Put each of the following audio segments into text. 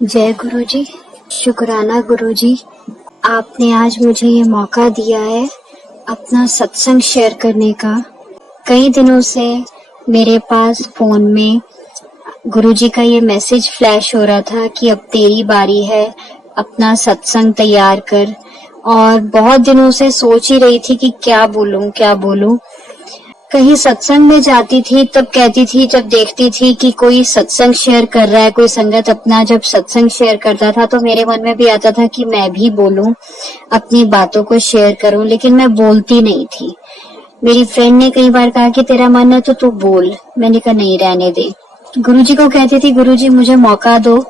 जय गुरु जी। शुक्राना गुरु जी, आपने आज मुझे ये मौका दिया है अपना सत्संग शेयर करने का। कई दिनों से मेरे पास फोन में गुरु जी का ये मैसेज फ्लैश हो रहा था कि अब तेरी बारी है, अपना सत्संग तैयार कर। और बहुत दिनों से सोच ही रही थी कि क्या बोलूं। कहीं सत्संग में जाती थी तब कहती थी, जब देखती थी कि कोई सत्संग शेयर कर रहा है, कोई संगत अपना जब सत्संग शेयर करता था तो मेरे मन में भी आता था कि मैं भी बोलूं, अपनी बातों को शेयर करूं, लेकिन मैं बोलती नहीं थी। मेरी फ्रेंड ने कई बार कहा कि तेरा मन है तो तू बोल। मैंने कहा नहीं, रहने दे। गुरुजी को कहती थी, गुरुजी मुझे मौका दो,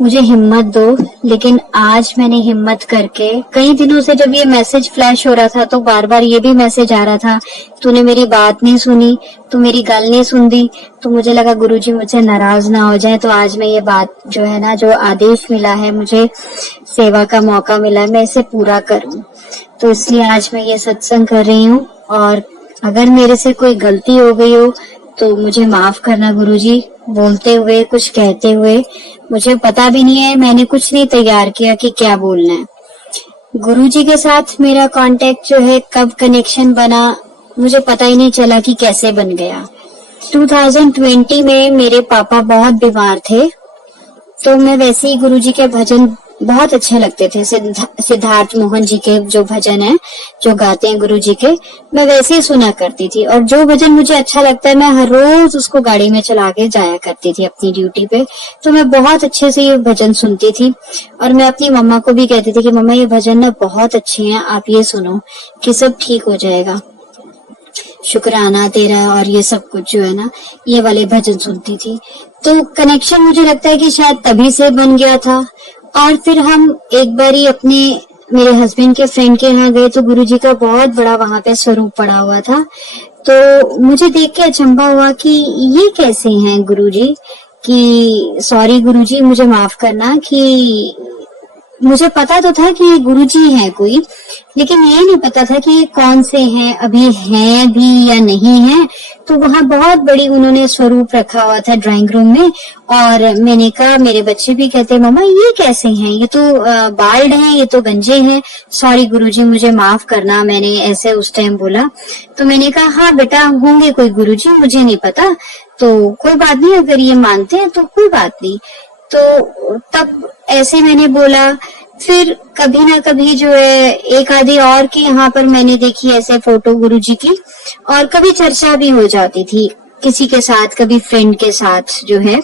मुझे हिम्मत दो। लेकिन आज मैंने हिम्मत करके, कई दिनों से जब ये मैसेज फ्लैश हो रहा था तो बार बार ये भी मैसेज आ रहा था, तूने मेरी बात नहीं सुनी, तू मेरी गल नहीं सुनती। तो मुझे लगा गुरुजी मुझसे नाराज ना हो जाए, तो आज मैं ये बात जो है ना, जो आदेश मिला है मुझे, सेवा का मौका मिला है, मैं इसे पूरा करूं। तो इसलिए आज मैं ये सत्संग कर रही हूँ। और अगर मेरे से कोई गलती हो गई हो तो मुझे माफ करना गुरुजी। बोलते हुए, कुछ कहते हुए मुझे पता भी नहीं है, मैंने कुछ नहीं तैयार किया कि क्या बोलना है। गुरुजी के साथ मेरा कांटेक्ट जो है, कब कनेक्शन बना मुझे पता ही नहीं चला कि कैसे बन गया। 2020 में मेरे पापा बहुत बीमार थे, तो मैं वैसे ही गुरुजी के भजन बहुत अच्छे लगते थे। सिद्धार्थ मोहन जी के जो भजन है, जो गाते हैं गुरुजी के, मैं वैसे ही सुना करती थी। और जो भजन मुझे अच्छा लगता है मैं हर रोज उसको गाड़ी में चला के जाया करती थी अपनी ड्यूटी पे। तो मैं बहुत अच्छे से ये भजन सुनती थी और मैं अपनी मम्मा को भी कहती थी कि मम्मा ये भजन ना बहुत अच्छे हैं, आप ये सुनो कि सब ठीक हो जाएगा, शुक्राना तेरा, और ये सब कुछ जो है ना, ये वाले भजन सुनती थी। तो कनेक्शन मुझे लगता है कि शायद तभी से बन गया था। और फिर हम एक बारी अपने मेरे हस्बैंड के फ्रेंड के यहाँ गए तो गुरुजी का बहुत बड़ा वहां पे स्वरूप पड़ा हुआ था। तो मुझे देख के अचंभा हुआ कि ये कैसे हैं गुरुजी, कि सॉरी गुरुजी मुझे माफ करना, कि मुझे पता तो था कि ये गुरुजी हैं कोई, लेकिन ये नहीं पता था कि ये कौन से हैं, अभी हैं भी या नहीं हैं। तो वहां बहुत बड़ी उन्होंने स्वरूप रखा हुआ था ड्राइंग रूम में। और मैंने कहा, मेरे बच्चे भी कहते मम्मा ये कैसे हैं, ये तो बाल्ड हैं, ये तो गंजे हैं, सॉरी गुरुजी मुझे माफ करना, मैंने ऐसे उस टाइम बोला। तो मैंने कहा हाँ बेटा होंगे कोई गुरुजी, मुझे नहीं पता, तो कोई बात नहीं, अगर ये मानते हैं तो कोई बात नहीं। तो तब ऐसे मैंने बोला। फिर कभी ना कभी जो है एक आधी और की यहाँ पर मैंने देखी ऐसे फोटो गुरुजी की, और कभी चर्चा भी हो जाती थी किसी के साथ, कभी फ्रेंड के साथ जो है।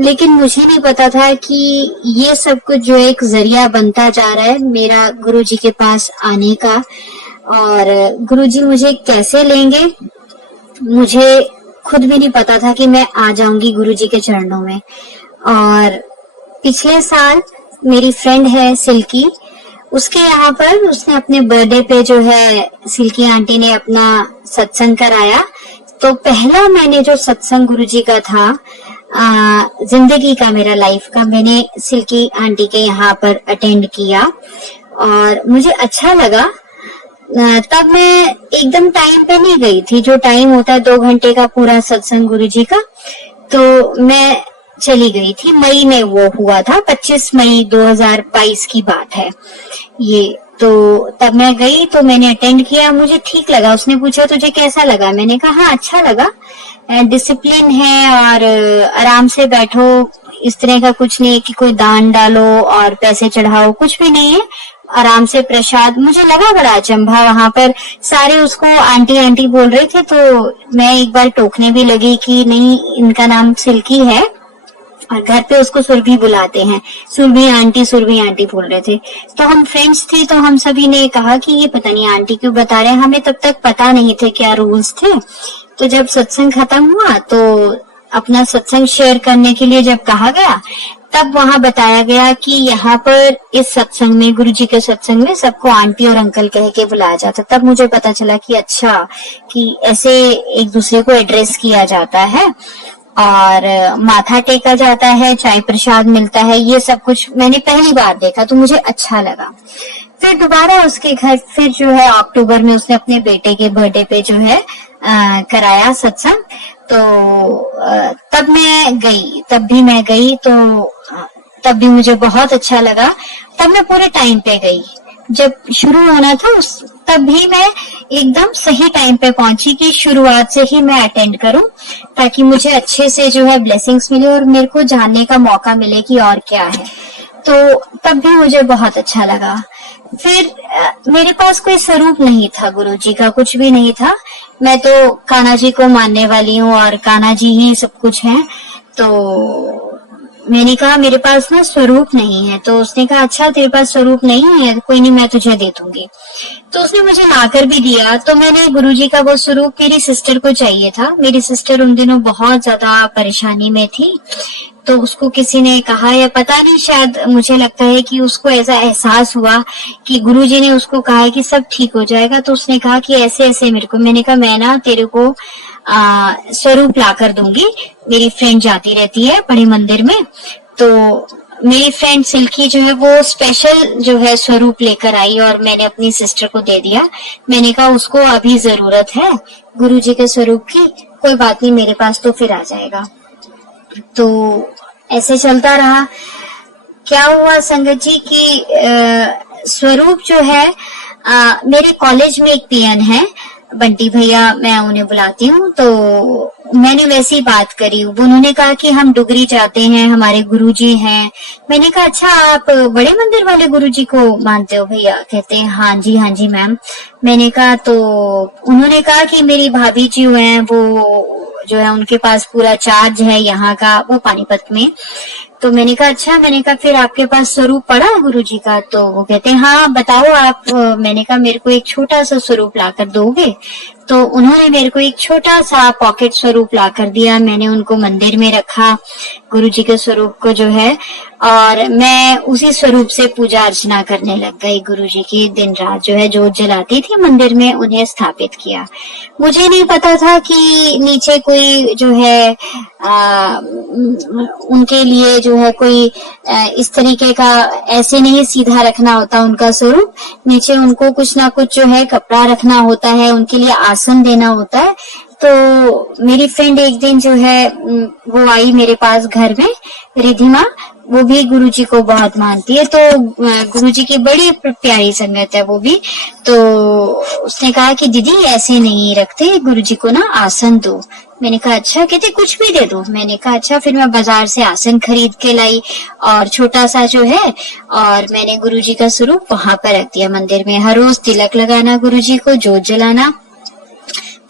लेकिन मुझे नहीं पता था कि ये सब कुछ जो एक जरिया बनता जा रहा है मेरा गुरुजी के पास आने का। और गुरुजी मुझे कैसे लेंगे मुझे खुद भी नहीं पता था कि मैं आ जाऊंगी गुरुजी के चरणों में। और पिछले साल मेरी फ्रेंड है सिल्की, उसके यहाँ पर उसने अपने बर्थडे पे जो है, सिल्की आंटी ने अपना सत्संग कराया। तो पहला मैंने जो सत्संग गुरुजी का था जिंदगी का, मेरा लाइफ का, मैंने सिल्की आंटी के यहाँ पर अटेंड किया और मुझे अच्छा लगा। तब मैं एकदम टाइम पे नहीं गई थी, जो टाइम होता है 2 घंटे का पूरा सत्संग गुरुजी का, तो मैं चली गई थी। मई में वो हुआ था, 25 मई 2022 की बात है ये। तो तब मैं गई तो मैंने अटेंड किया, मुझे ठीक लगा। उसने पूछा तुझे कैसा लगा, मैंने कहा हाँ अच्छा लगा, डिसिप्लिन है और आराम से बैठो, इस तरह का कुछ नहीं है कि कोई दान डालो और पैसे चढ़ाओ, कुछ भी नहीं है, आराम से प्रसाद। मुझे लगा बड़ा अचंभा, वहां पर सारे उसको आंटी आंटी बोल रहे थे, तो मैं एक बार टोकने भी लगी कि नहीं इनका नाम सिल्की है, और घर पे उसको सुरभि बुलाते हैं, सुरभि आंटी बोल रहे थे। तो हम फ्रेंड्स थे, तो हम सभी ने कहा कि ये पता नहीं आंटी क्यों बता रहे हैं, हमें तब तक पता नहीं थे क्या रूल्स थे। तो जब सत्संग खत्म हुआ तो अपना सत्संग शेयर करने के लिए जब कहा गया, तब वहां बताया गया कि यहाँ पर इस सत्संग में, गुरुजी के सत्संग में, सबको आंटी और अंकल कह के बुलाया जाता। तब मुझे पता चला कि अच्छा, कि ऐसे एक दूसरे को एड्रेस किया जाता है और माथा टेका जाता है, चाय प्रसाद मिलता है, ये सब कुछ मैंने पहली बार देखा, तो मुझे अच्छा लगा। फिर दोबारा उसके घर फिर जो है अक्टूबर में उसने अपने बेटे के बर्थडे पे जो है कराया सत्संग। तो तब भी मैं गई। तो तब भी मुझे बहुत अच्छा लगा। तब मैं पूरे टाइम पे गई, जब शुरू होना था तब भी मैं एकदम सही टाइम पे पहुंची कि शुरुआत से ही मैं अटेंड करूं, ताकि मुझे अच्छे से जो है ब्लेसिंग्स मिले और मेरे को जानने का मौका मिले कि और क्या है। तो तब भी मुझे बहुत अच्छा लगा। फिर मेरे पास कोई स्वरूप नहीं था, गुरुजी का कुछ भी नहीं था। मैं तो कान्हा जी को मानने वाली हूँ और कान्हा जी ही सब कुछ है। तो मैंने कहा मेरे पास ना स्वरूप नहीं है। तो उसने कहा अच्छा तेरे पास स्वरूप नहीं है, कोई नहीं मैं तुझे दे दूंगी। तो उसने मुझे लाकर भी दिया। तो मैंने गुरुजी का वो स्वरूप मेरी सिस्टर को चाहिए था। मेरी सिस्टर उन दिनों बहुत ज्यादा परेशानी में थी, तो उसको किसी ने कहा या पता नहीं, शायद मुझे लगता है कि उसको ऐसा एहसास हुआ कि गुरुजी ने उसको कहा है कि सब ठीक हो जाएगा। तो उसने कहा कि ऐसे ऐसे मेरे को, मैंने कहा मैं ना तेरे को स्वरूप ला कर दूंगी। मेरी फ्रेंड जाती रहती है बड़े मंदिर में, तो मेरी फ्रेंड सिल्की जो है वो स्पेशल जो है स्वरूप लेकर आई और मैंने अपनी सिस्टर को दे दिया। मैंने कहा उसको अभी जरूरत है गुरुजी के स्वरूप की, कोई बात नहीं मेरे पास तो फिर आ जाएगा। तो ऐसे चलता रहा। क्या हुआ संगत जी की स्वरूप जो है मेरे कॉलेज में एक पीएन है, बंटी भैया मैं उन्हें बुलाती हूँ। तो मैंने वैसी बात करी, उन्होंने कहा कि हम डुगरी जाते हैं, हमारे गुरुजी हैं। मैंने कहा अच्छा आप बड़े मंदिर वाले गुरुजी को मानते हो भैया? कहते हैं हाँ जी मैम। मैंने कहा तो उन्होंने कहा कि मेरी भाभी जी हैं वो जो है उनके पास पूरा चार्ज है यहाँ का, वो पानीपत में। तो मैंने कहा अच्छा, मैंने कहा फिर आपके पास स्वरूप पड़ा है गुरुजी का? तो वो कहते हैं हाँ बताओ आप। मैंने कहा मेरे को एक छोटा सा स्वरूप ला कर दोगे? तो उन्होंने मेरे को एक छोटा सा पॉकेट स्वरूप ला कर दिया। मैंने उनको मंदिर में रखा, गुरुजी के स्वरूप को जो है, और मैं उसी स्वरूप से पूजा अर्चना करने लग गई। गुरुजी की दिन रात जो है जोत जलाती थी मंदिर में, उन्हें स्थापित किया। मुझे नहीं पता था कि नीचे कोई जो है उनके लिए जो है कोई इस तरीके का ऐसे नहीं सीधा रखना होता उनका स्वरूप, नीचे उनको कुछ ना कुछ जो है कपड़ा रखना होता है, उनके लिए आसन देना होता है। तो मेरी फ्रेंड एक दिन जो है वो आई मेरे पास घर में, रिधिमा, वो भी गुरुजी को बहुत मानती है। तो गुरुजी की बड़ी प्यारी संगत है वो भी। तो उसने कहा कि दीदी ऐसे नहीं रखते, गुरुजी को ना आसन दो। मैंने कहा अच्छा। कहते कुछ भी दे दो। मैंने कहा अच्छा। फिर मैं बाजार से आसन खरीद के लाई और छोटा सा जो है, और मैंने गुरुजी का स्वरूप वहां पर रख दिया मंदिर में। हर रोज तिलक लगाना गुरुजी को, जोत जलाना।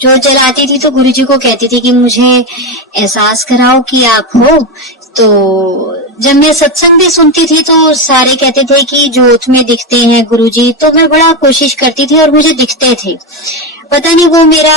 जोत जलाती थी तो गुरुजी को कहती थी कि मुझे एहसास कराओ कि आप हो। तो जब मैं सत्संग भी सुनती थी तो सारे कहते थे कि जोत में दिखते हैं गुरुजी, तो मैं बड़ा कोशिश करती थी और मुझे दिखते थे। पता नहीं वो मेरा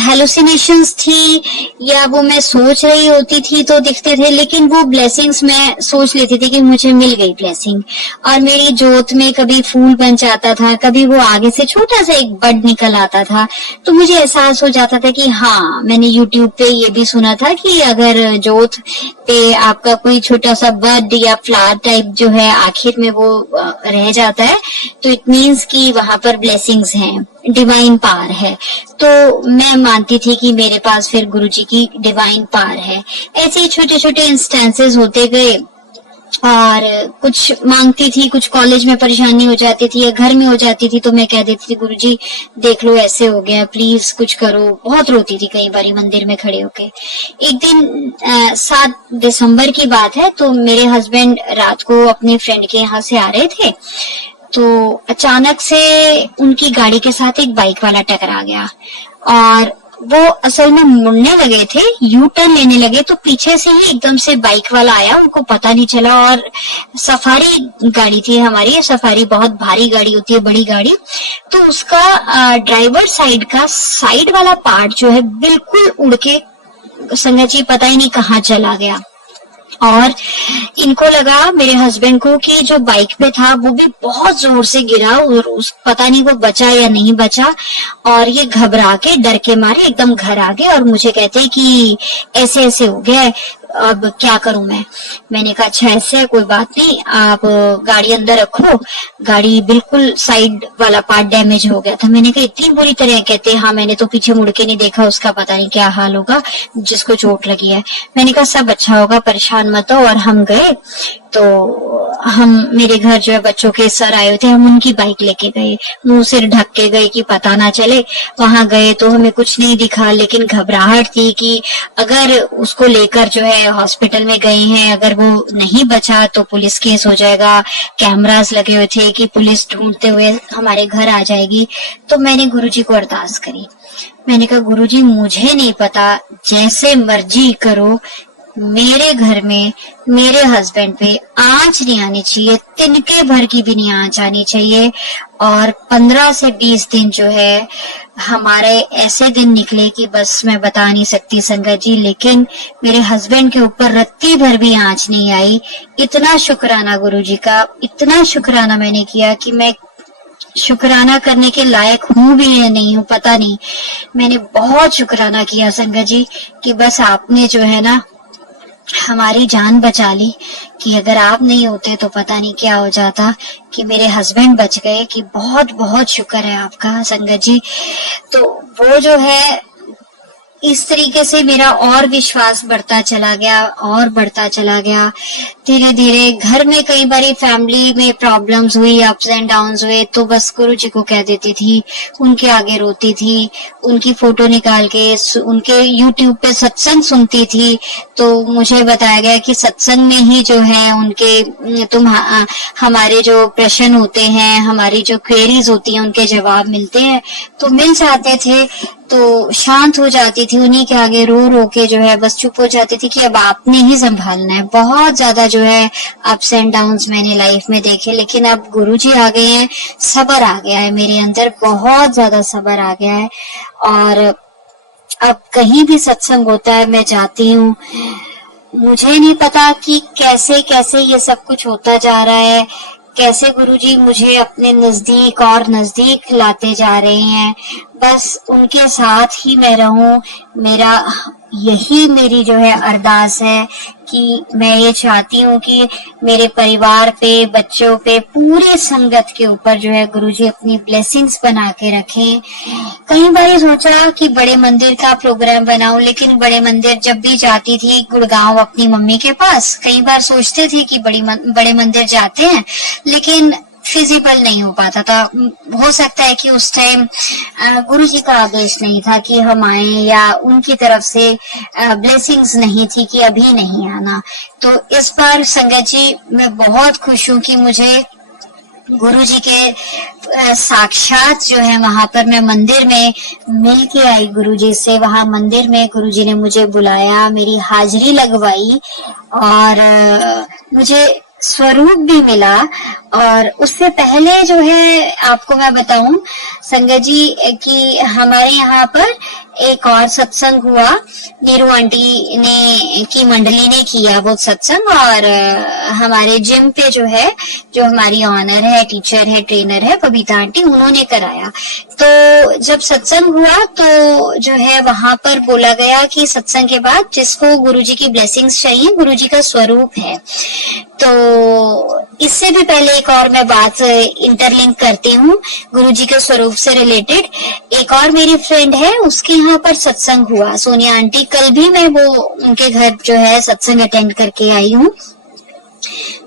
हेलुसिनेशंस थी या वो मैं सोच रही होती थी तो दिखते थे, लेकिन वो ब्लेसिंग्स मैं सोच लेती थी कि मुझे मिल गई ब्लेसिंग। और मेरी जोत में कभी फूल बन जाता था, कभी वो आगे से छोटा सा एक बड निकल आता था, तो मुझे एहसास हो जाता था कि हाँ, मैंने यूट्यूब पे ये भी सुना था कि अगर जोत पे आपका कोई छोटा सा बड या फ्लावर टाइप जो है आखिर में वो रह जाता है, तो इट मीन्स कि वहां पर ब्लेसिंग्स हैं, डिवाइन पावर है। तो मैं मानती थी कि मेरे पास फिर गुरुजी की डिवाइन पावर है। ऐसे ही छोटे छोटे इंस्टेंसेस होते गए और कुछ मांगती थी, कुछ कॉलेज में परेशानी हो जाती थी या घर में हो जाती थी तो मैं कह देती थी गुरुजी देख लो ऐसे हो गया, प्लीज कुछ करो। बहुत रोती थी कई बारी मंदिर में खड़े होके। एक दिन 7 दिसंबर की बात है, तो मेरे हस्बैंड रात को अपनी फ्रेंड के यहाँ से आ रहे थे, तो अचानक से उनकी गाड़ी के साथ एक बाइक वाला टकरा गया और वो असल में मुड़ने लगे थे, यू टर्न लेने लगे, तो पीछे से ही एकदम से बाइक वाला आया, उनको पता नहीं चला। और सफारी गाड़ी थी हमारी, सफारी बहुत भारी गाड़ी होती है, बड़ी गाड़ी, तो उसका ड्राइवर साइड का साइड वाला पार्ट जो है बिल्कुल उड़ के संगत जी पता ही नहीं कहाँ चला गया। और इनको लगा मेरे हस्बैंड को कि जो बाइक पे था वो भी बहुत जोर से गिरा और उस पता नहीं वो बचा या नहीं बचा, और ये घबरा के डर के मारे एकदम घर आ गए और मुझे कहते कि ऐसे ऐसे हो गया है। अब क्या करूं मैंने कहा अच्छा ऐसे है, कोई बात नहीं, आप गाड़ी अंदर रखो, गाड़ी बिल्कुल साइड वाला पार्ट डैमेज हो गया था। मैंने कहा इतनी बुरी तरह? कहते हाँ मैंने तो पीछे मुड़ के नहीं देखा, उसका पता नहीं क्या हाल होगा जिसको चोट लगी है। मैंने कहा सब अच्छा होगा, परेशान मत हो। और हम गए तो हम मेरे घर जो है बच्चों के सर आए थे, हम उनकी बाइक लेके गए, मुंह सिर ढक के गए कि पता ना चले। वहां गए तो हमें कुछ नहीं दिखा, लेकिन घबराहट थी कि अगर उसको लेकर जो है हॉस्पिटल में गए हैं, अगर वो नहीं बचा तो पुलिस केस हो जाएगा। कैमरास लगे हुए थे कि पुलिस ढूंढते हुए हमारे घर आ जाएगी। तो मैंने गुरुजी को अरदास करी, मैंने कहा गुरुजी मुझे नहीं पता, जैसे मर्जी करो, मेरे घर में मेरे हस्बैंड पे आंच नहीं आनी चाहिए, तिनके भर की भी नहीं आंच आनी चाहिए। और 15 से 20 दिन जो है हमारे ऐसे दिन निकले कि बस मैं बता नहीं सकती संगत जी, लेकिन मेरे हस्बैंड के ऊपर रत्ती भर भी आंच नहीं आई। इतना शुक्राना गुरुजी का, इतना शुक्राना मैंने किया कि मैं शुक्राना करने के लायक हूँ भी या नहीं हूँ पता नहीं। मैंने बहुत शुक्राना किया संगत जी कि बस आपने जो है ना हमारी जान बचा ली, कि अगर आप नहीं होते तो पता नहीं क्या हो जाता, कि मेरे हस्बैंड बच गए, कि बहुत बहुत शुक्र है आपका संगत जी। तो वो जो है इस तरीके से मेरा और विश्वास बढ़ता चला गया और बढ़ता चला गया। धीरे धीरे घर में कई बारी फैमिली में प्रॉब्लम्स हुई, अप्स एंड डाउन्स हुए, तो बस गुरु जी को कह देती थी, उनके आगे रोती थी, उनकी फोटो निकाल के उनके यूट्यूब पे सत्संग सुनती थी। तो मुझे बताया गया कि सत्संग में ही जो है उनके हमारे जो प्रश्न होते हैं, हमारी जो क्वेरीज होती हैं, उनके जवाब मिलते हैं। तो मिल जाते थे तो शांत हो जाती थी, उन्हीं के आगे रो रो के जो है बस चुप हो जाती थी कि अब आपने ही संभालना है। बहुत ज्यादा जो है अप्स एंड डाउन्स मैंने लाइफ में देखे, लेकिन अब गुरुजी आ गए हैं, सब्र आ गया है मेरे अंदर, बहुत ज्यादा सब्र आ गया है। और अब कहीं भी सत्संग होता है मैं जाती हूँ, मुझे नहीं पता कि कैसे कैसे ये सब कुछ होता जा रहा है, कैसे गुरुजी मुझे अपने नजदीक और नजदीक लाते जा रहे हैं। बस उनके साथ ही मैं रहूं, मेरा यही मेरी जो है अरदास है कि मैं ये चाहती हूँ कि मेरे परिवार पे, बच्चों पे, पूरे संगत के ऊपर जो है गुरुजी अपनी ब्लेसिंग्स बना के रखें। कई बार सोचा कि बड़े मंदिर का प्रोग्राम बनाऊं, लेकिन बड़े मंदिर जब भी जाती थी गुड़गांव अपनी मम्मी के पास, कई बार सोचते थे कि बड़े मंदिर जाते हैं, लेकिन फिजिबल नहीं हो पाता था। हो सकता है कि उस टाइम गुरुजी का आदेश नहीं था कि हम आए, या उनकी तरफ से ब्लेसिंग्स नहीं थी कि अभी नहीं आना। तो इस बार संगत जी मैं बहुत खुश हूँ कि मुझे गुरुजी के साक्षात जो है वहां पर मैं मंदिर में मिल के आई गुरुजी से। वहां मंदिर में गुरुजी ने मुझे बुलाया, मेरी हाजिरी लगवाई और मुझे स्वरूप भी मिला। और उससे पहले जो है आपको मैं बताऊं संगत जी कि हमारे यहाँ पर एक और सत्संग हुआ, नीरू आंटी ने की मंडली ने किया वो सत्संग, और हमारे जिम पे जो है, जो हमारी ऑनर है, टीचर है, ट्रेनर है, बबीता आंटी, उन्होंने कराया। तो जब सत्संग हुआ तो जो है वहां पर बोला गया कि सत्संग के बाद जिसको गुरुजी की ब्लेसिंग्स चाहिए, गुरुजी का स्वरूप है। तो इससे भी पहले एक और मैं बात इंटरलिंक करती हूँ गुरुजी के स्वरूप से रिलेटेड। एक और मेरी फ्रेंड है, उसके यहाँ पर सत्संग हुआ, सोनिया आंटी, कल भी मैं वो उनके घर जो है सत्संग अटेंड करके आई हूँ।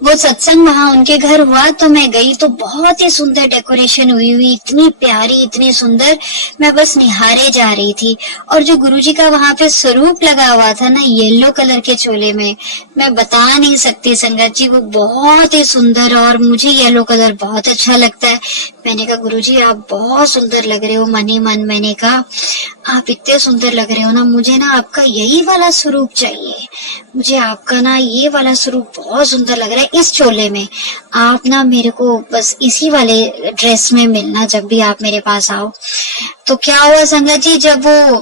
वो सत्संग वहां उनके घर हुआ तो मैं गई तो बहुत ही सुंदर डेकोरेशन हुई, इतनी प्यारी, इतनी सुंदर, मैं बस निहारे जा रही थी। और जो गुरुजी का वहां पे स्वरूप लगा हुआ था ना, येलो कलर के चोले में, मैं बता नहीं सकती संगत जी, वो बहुत ही सुंदर, और मुझे येलो कलर बहुत अच्छा लगता है। मैंने कहा गुरुजी आप बहुत सुंदर लग रहे हो, मन ही मन मैंने कहा आप इतने सुंदर लग रहे हो ना, मुझे ना आपका यही वाला स्वरूप चाहिए, मुझे आपका ना ये वाला स्वरूप बहुत सुंदर लग रहा है इस चोले में, आप ना मेरे को बस इसी वाले ड्रेस में मिलना जब भी आप मेरे पास आओ। तो क्या हुआ संगत जी, जब वो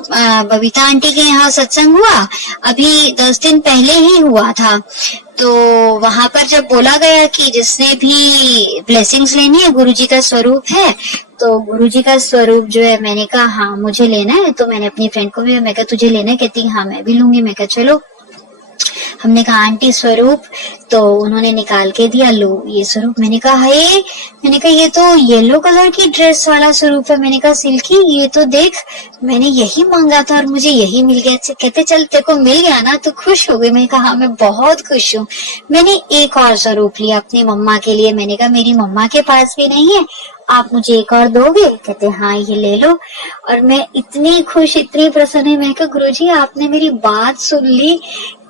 बबीता आंटी के यहाँ सत्संग हुआ, अभी 10 दिन पहले ही हुआ था, तो वहां पर जब बोला गया कि जिसने भी ब्लेसिंग्स लेनी है गुरुजी का स्वरूप है, तो गुरुजी का स्वरूप जो है, मैंने कहा हाँ मुझे लेना है। तो मैंने अपनी फ्रेंड को भी, मैं कहा तुझे लेना है, कहती हाँ मैं भी लूंगी। मैं कहा चलो। हमने कहा आंटी स्वरूप, तो उन्होंने निकाल के दिया, लो ये स्वरूप। मैंने कहा हे, मैंने कहा ये तो येलो कलर की ड्रेस वाला स्वरूप है। मैंने कहा सिल्की ये तो देख, मैंने यही मांगा था और मुझे यही मिल गया। कहते चल तेरे को मिल गया ना, तो खुश हो गई। मैंने कहा हाँ मैं बहुत खुश हूँ। मैंने एक और स्वरूप लिया अपनी मम्मा के लिए। मैंने कहा मेरी मम्मा के पास भी नहीं है, आप मुझे एक और दोगे? कहते हाँ ये ले लो। और मैं इतनी खुश, इतनी प्रसन्न है। मैं कहा गुरुजी आपने मेरी बात सुन ली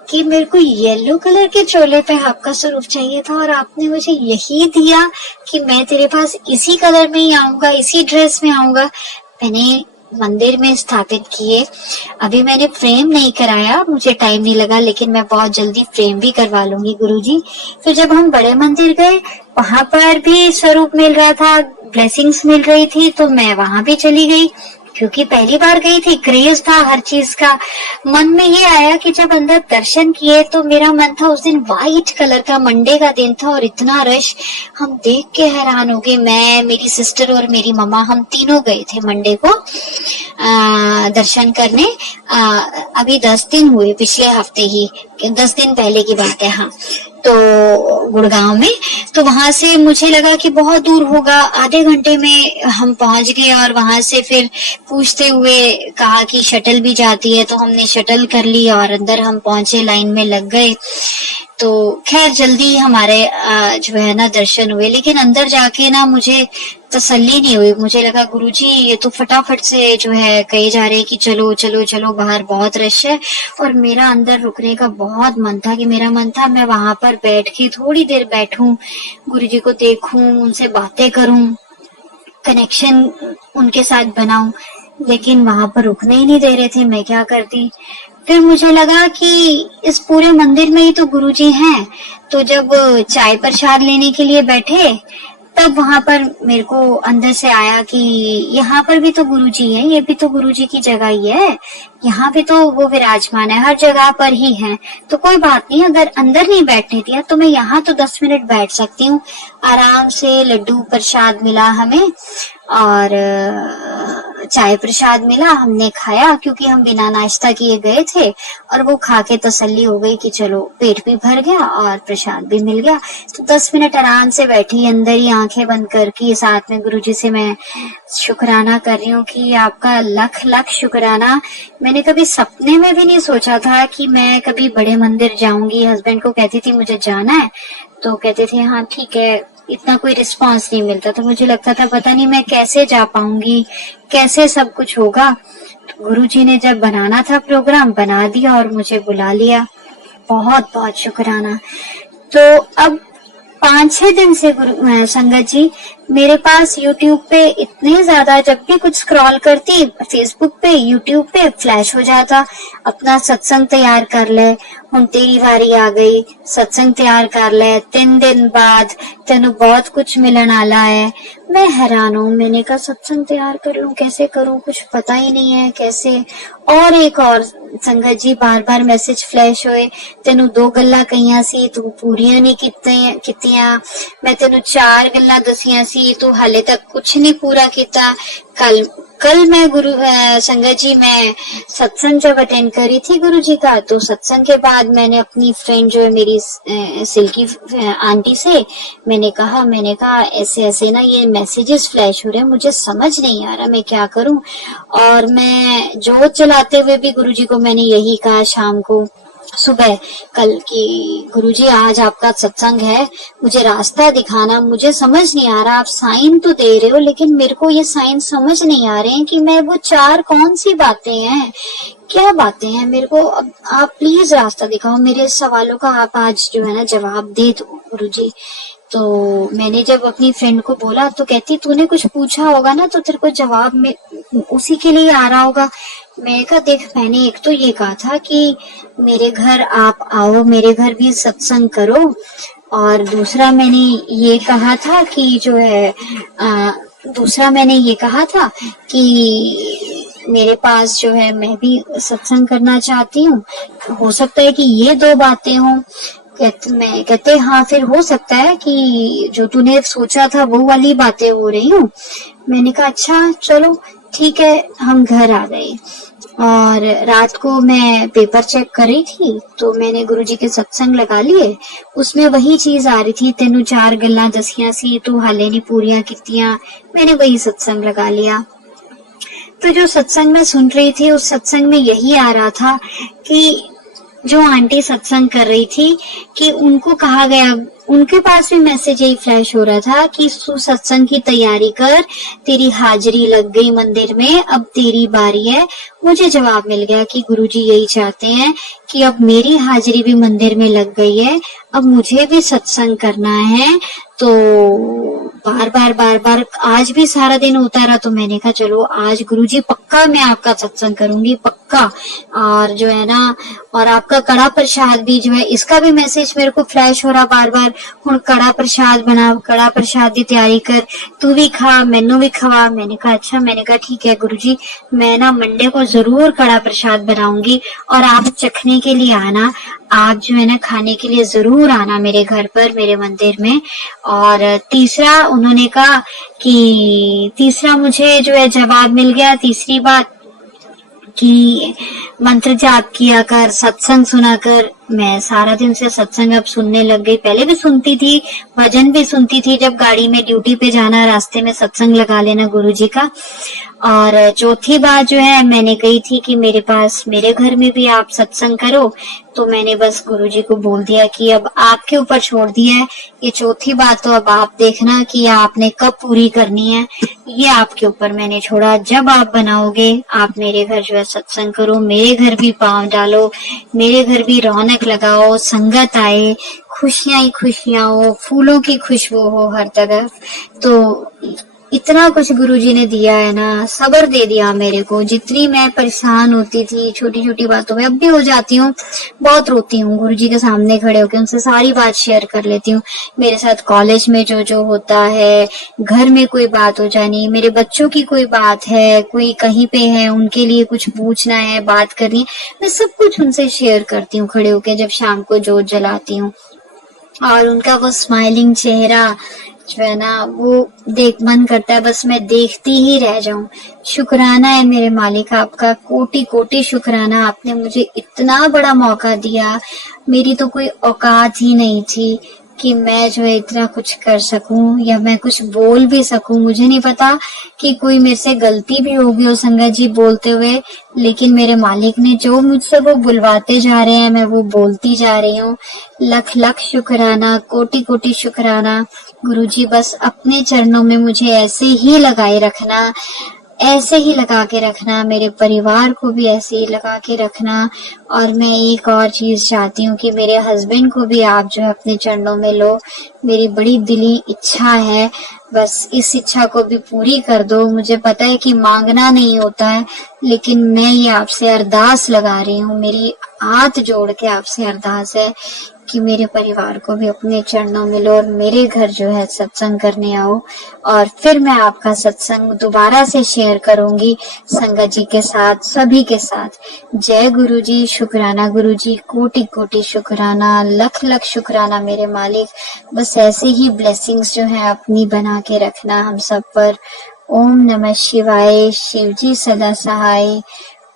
कि मेरे को येलो कलर के चोले पे आपका स्वरूप चाहिए था और आपने मुझे यही दिया कि मैं तेरे पास इसी कलर में ही आऊंगा, इसी ड्रेस में आऊंगा। मैंने मंदिर में स्थापित किए। अभी मैंने फ्रेम नहीं कराया, मुझे टाइम नहीं लगा, लेकिन मैं बहुत जल्दी फ्रेम भी करवा लूंगी गुरुजी। फिर जब हम बड़े मंदिर गए, वहां पर भी स्वरूप मिल रहा था, ब्लेसिंग्स मिल रही थी, तो मैं वहां भी चली गई क्योंकि पहली बार गई थी, क्रेज था हर चीज का। मन में ये आया कि जब अंदर दर्शन किए तो मेरा मन था, उस दिन वाइट कलर का मंडे का दिन था और इतना रश, हम देख के हैरान हो गए। मैं, मेरी सिस्टर और मेरी मम्मा, हम तीनों गए थे मंडे को दर्शन करने। अभी 10 दिन हुए, पिछले हफ्ते ही, 10 दिन पहले की बात है। हाँ, तो गुड़गांव में, तो वहां से मुझे लगा कि बहुत दूर होगा, आधे घंटे में हम पहुंच गए। और वहां से फिर पूछते हुए कहा कि शटल भी जाती है, तो हमने शटल कर ली और अंदर हम पहुंचे, लाइन में लग गए। तो खैर जल्दी हमारे जो है ना दर्शन हुए। लेकिन अंदर जाके ना मुझे तसल्ली नहीं हुई। मुझे लगा गुरुजी ये तो फटाफट से जो है कहे जा रहे हैं कि चलो चलो चलो, बाहर बहुत रश है। और मेरा अंदर रुकने का बहुत मन था, कि मेरा मन था मैं वहां पर बैठ के थोड़ी देर बैठूं, गुरुजी को देखूं, उनसे बातें करूं, कनेक्शन उनके साथ बनाऊं। लेकिन वहां पर रुकने ही नहीं दे रहे थे। मैं क्या करती? फिर मुझे लगा कि इस पूरे मंदिर में ही तो गुरुजी हैं। तो जब चाय प्रसाद लेने के लिए बैठे, तब वहां पर मेरे को अंदर से आया कि यहाँ पर भी तो गुरुजी है, ये भी तो गुरुजी की जगह ही है, यहाँ भी तो वो विराजमान है, हर जगह पर ही है। तो कोई बात नहीं, अगर अंदर नहीं बैठने दिया तो मैं यहाँ तो 10 मिनट बैठ सकती हूँ आराम से। लड्डू प्रसाद मिला हमें और चाय प्रसाद मिला, हमने खाया क्योंकि हम बिना नाश्ता किए गए थे। और वो खा के तसल्ली हो गई कि चलो पेट भी भर गया और प्रसाद भी मिल गया। तो 10 मिनट आराम से बैठी, अंदर ही आंखें बंद करके साथ में गुरुजी से मैं शुक्राना कर रही हूँ कि आपका लख लख शुक्राना। मैंने कभी सपने में भी नहीं सोचा था कि मैं कभी बड़े मंदिर जाऊंगी। हस्बैंड को कहती थी मुझे जाना है, तो कहते थे हाँ ठीक है, इतना कोई रिस्पांस नहीं मिलता। तो मुझे लगता था पता नहीं मैं कैसे जा पाऊंगी, कैसे सब कुछ होगा। तो गुरुजी ने जब बनाना था प्रोग्राम, बना दिया और मुझे बुला लिया। बहुत बहुत शुक्राना। तो अब 5-6 दिन से संगत जी मेरे पास YouTube पे इतने ज्यादा, जब भी कुछ स्क्रॉल करती, फेसबुक पे, YouTube पे फ्लैश हो जाता, अपना सत्संग तैयार कर ले, हुण तेरी वारी आ गई, सत्संग तैयार कर ले, 3 दिन बाद तेनू बहुत कुछ मिलन आला है। मैं हैरान हूँ। मैंने कहा सत्संग तैयार कर लूं, कैसे करूं, कुछ पता ही नहीं है कैसे। और एक और संगत जी बार बार मैसेज फ्लैश होए, तेनू 2 गल्लां कहियां सी, तू पूरियां नहीं कीतियां, मैं तेनू 4 गल्लां दसियां सी, तू हाले तक कुछ नहीं पूरा किया। कल मैं संगत जी मैं सत्संग जब अटेंड करी थी गुरु जी का, तो सत्संग के बाद मैंने अपनी फ्रेंड जो है मेरी सिल्की आंटी से मैंने कहा ऐसे ऐसे ना ये मैसेजेस फ्लैश हो रहे हैं, मुझे समझ नहीं आ रहा मैं क्या करूं। और मैं जोत जलाते हुए भी गुरु जी को मैंने यही कहा शाम को, सुबह कल की, गुरुजी आज आपका सत्संग है, मुझे रास्ता दिखाना, मुझे समझ नहीं आ रहा, आप साइन तो दे रहे हो लेकिन मेरे को ये साइन समझ नहीं आ रहे हैं कि मैं वो 4 कौन सी बातें हैं, क्या बातें हैं, मेरे को अब आप प्लीज रास्ता दिखाओ, मेरे सवालों का आप आज जो है ना जवाब दे दो गुरुजी। तो मैंने जब अपनी फ्रेंड को बोला तो कहती तूने कुछ पूछा होगा ना तो तेरे को जवाब में उसी के लिए आ रहा होगा। मैं कहा देख, मैंने एक तो ये कहा था कि मेरे घर आप आओ, मेरे घर भी सत्संग करो, और दूसरा मैंने ये कहा था कि जो है कि मेरे पास जो है मैं भी सत्संग करना चाहती हूँ, हो सकता है कि ये 2 बातें हों। कहते हाँ फिर हो सकता है कि जो तूने सोचा था वो वाली बातें हो रही हूँ। मैंने कहा अच्छा चलो ठीक है। हम घर आ गए। और रात को मैं पेपर चेक कर रही थी तो मैंने गुरुजी के सत्संग लगा लिए। उसमें वही चीज आ रही थी, तेनू 4 गल्लां दसियां सी तू हाले नहीं पूरियां कीतियां। मैंने वही सत्संग लगा लिया। तो जो सत्संग में सुन रही थी उस सत्संग में यही आ रहा था कि जो आंटी सत्संग कर रही थी कि उनको कहा गया, उनके पास भी मैसेज यही फ्लैश हो रहा था कि तू सत्संग की तैयारी कर, तेरी हाजिरी लग गई मंदिर में, अब तेरी बारी है। मुझे जवाब मिल गया कि गुरुजी यही चाहते हैं कि अब मेरी हाजिरी भी मंदिर में लग गई है, अब मुझे भी सत्संग करना है। तो बार बार आज भी सारा दिन होता रहा तो मैंने कहा चलो आज गुरुजी पक्का मैं आपका सत्संग करूंगी, पक्का। और जो है ना, और आपका कड़ा प्रसाद भी जो है, इसका भी मैसेज मेरे को फ्लैश हो रहा बार बार, हुण कड़ा प्रसाद बना, कड़ा प्रसाद की तैयारी कर, तू भी खा मैनू भी खवा। मैंने कहा अच्छा, मैंने कहा ठीक है गुरुजी, मैं ना मंडे को जरूर कड़ा प्रसाद बनाऊंगी और आप चखने के लिए आना, आप जो है ना खाने के लिए जरूर आना मेरे घर पर, मेरे मंदिर में। और तीसरा उन्होंने कहा कि तीसरा मुझे जो है जवाब मिल गया, तीसरी बात कि मंत्र जाप किया कर, सत्संग सुना कर। मैं सारा दिन से सत्संग अब सुनने लग गई, पहले भी सुनती थी, भजन भी सुनती थी, जब गाड़ी में ड्यूटी पे जाना रास्ते में सत्संग लगा लेना गुरुजी का। और चौथी बात जो है मैंने कही थी कि मेरे पास, मेरे घर में भी आप सत्संग करो, तो मैंने बस गुरुजी को बोल दिया कि अब आपके ऊपर छोड़ दिया है, ये चौथी बात तो अब आप देखना कि आपने कब पूरी करनी है, ये आपके ऊपर मैंने छोड़ा। जब आप बनाओगे आप मेरे घर जो है सत्संग करो, मेरे घर भी पांव डालो, मेरे घर भी रौनक लगाओ, संगत आए, खुशियां ही खुशियां हो, फूलों की खुशबू हो हर तरफ। तो इतना कुछ गुरुजी ने दिया है ना, सब्र दे दिया मेरे को। जितनी मैं परेशान होती थी छोटी छोटी बातों में, अब भी हो जाती हूँ, बहुत रोती हूँ गुरुजी के सामने खड़े होकर, उनसे सारी बात शेयर कर लेती हूँ। मेरे साथ कॉलेज में जो जो होता है, घर में कोई बात हो जानी, मेरे बच्चों की कोई बात है, कोई कहीं पे है उनके लिए कुछ पूछना है, बात करनी है, मैं सब कुछ उनसे शेयर करती हूँ खड़े होकर जब शाम को जोत जलाती हूँ। और उनका वो स्माइलिंग चेहरा जो है ना, वो देख मन करता है बस मैं देखती ही रह जाऊं। शुक्राना है मेरे मालिक आपका, कोटि कोटि शुक्राना, आपने मुझे इतना बड़ा मौका दिया। मेरी तो कोई औकात ही नहीं थी कि मैं जो है इतना कुछ कर सकूं या मैं कुछ बोल भी सकूं। मुझे नहीं पता कि कोई मेरे से गलती भी होगी हो संगत जी बोलते हुए, लेकिन मेरे मालिक ने जो मुझसे वो बुलवाते जा रहे हैं मैं वो बोलती जा रही हूँ। लख लख शुक्राना, कोटि कोटि शुक्राना गुरुजी, बस अपने चरणों में मुझे ऐसे ही लगाए रखना, ऐसे ही लगा के रखना, मेरे परिवार को भी ऐसे ही लगा के रखना। और मैं एक और चीज चाहती हूँ कि मेरे हस्बैंड को भी आप जो है अपने चरणों में लो, मेरी बड़ी दिली इच्छा है, बस इस इच्छा को भी पूरी कर दो। मुझे पता है कि मांगना नहीं होता है, लेकिन मैं ये आपसे अरदास लगा रही हूँ, मेरी हाथ जोड़ के आपसे अरदास है कि मेरे परिवार को भी अपने चरणों में लो और मेरे घर जो है सत्संग करने आओ। और फिर मैं आपका सत्संग दोबारा से शेयर करूंगी संगत जी के साथ, सभी के साथ। जय गुरु जी, शुक्राना गुरु जी, कोटि कोटि शुक्राना, लख लख शुक्राना मेरे मालिक। बस ऐसे ही ब्लेसिंग्स जो है अपनी बना के रखना हम सब पर। ओम नमः शिवाय, शिव जी सदा सहाय।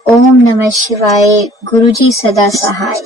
ओम नमः शिवाय, गुरु जी सदा सहाय।